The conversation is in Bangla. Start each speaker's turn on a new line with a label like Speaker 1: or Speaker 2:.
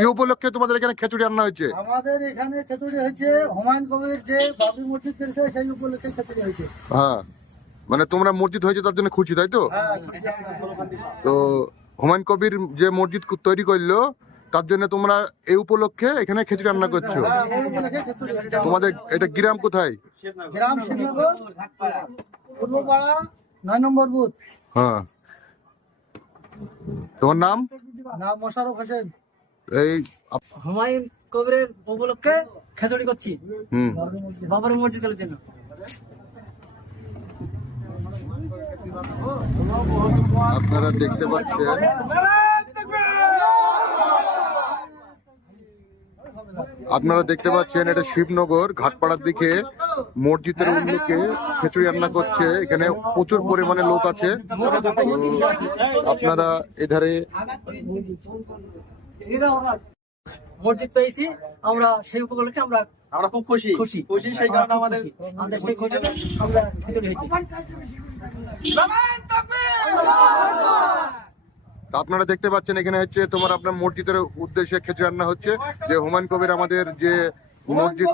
Speaker 1: কি উপলক্ষে তোমাদের এখানে খিচুড়ি রান্না হয়েছে?
Speaker 2: আমাদের এখানে খিচুড়ি হয়েছে হুমায়ুন কবির যে বাবরি মসজিদ করেছে সেই উপলক্ষে খিচুড়ি হয়েছে।
Speaker 1: হ্যাঁ মানে তোমরা মসজিদ হয়েছে তার জন্য খুশি তাই তো?
Speaker 2: হ্যাঁ
Speaker 1: তো হুমায়ুন কবির যে মসজিদ তৈরি করল তার জন্য তোমরা এই উপলক্ষে এখানে খিচুড়ি রান্না করছ?
Speaker 2: হ্যাঁ,
Speaker 1: তোমাদের এটা গ্রাম কোথায়?
Speaker 2: গ্রাম পূর্বপাড়া নয় নম্বর বুথ।
Speaker 1: হ্যাঁ। তোমার নাম?
Speaker 2: নাম মোশারফ হোসেন।
Speaker 1: এই
Speaker 3: হুমায়ুন কবিরের উপলক্ষে খেচড়ি করছি। মসজিদের জন্য।
Speaker 1: আপনারা দেখতে পাচ্ছেন। আপনারা দেখতে পাচ্ছেন এটা শিবনগর ঘাটপাড়ার দিকে মসজিদের উল্লেখে খিচুড়ি রান্না করছে। এখানে প্রচুর পরিমাণে লোক আছে। আপনারা এধারে
Speaker 3: মসজিদ পেয়েছি আমরা সেই উপলক্ষে আমরা
Speaker 4: আমরা খুব খুশি।
Speaker 3: খুশি।
Speaker 4: খুশি সেই কারণে আমাদের
Speaker 3: আমাদের সেই খুশি আমরা হয়েছি।
Speaker 1: আপনারা দেখতে পাচ্ছেন এখানে হচ্ছে তোমার আপনার মসজিদের উদ্দেশ্যে খেচড়ি রান্না হচ্ছে। যে হুমায়ুন কবির আমাদের যে মসজিদ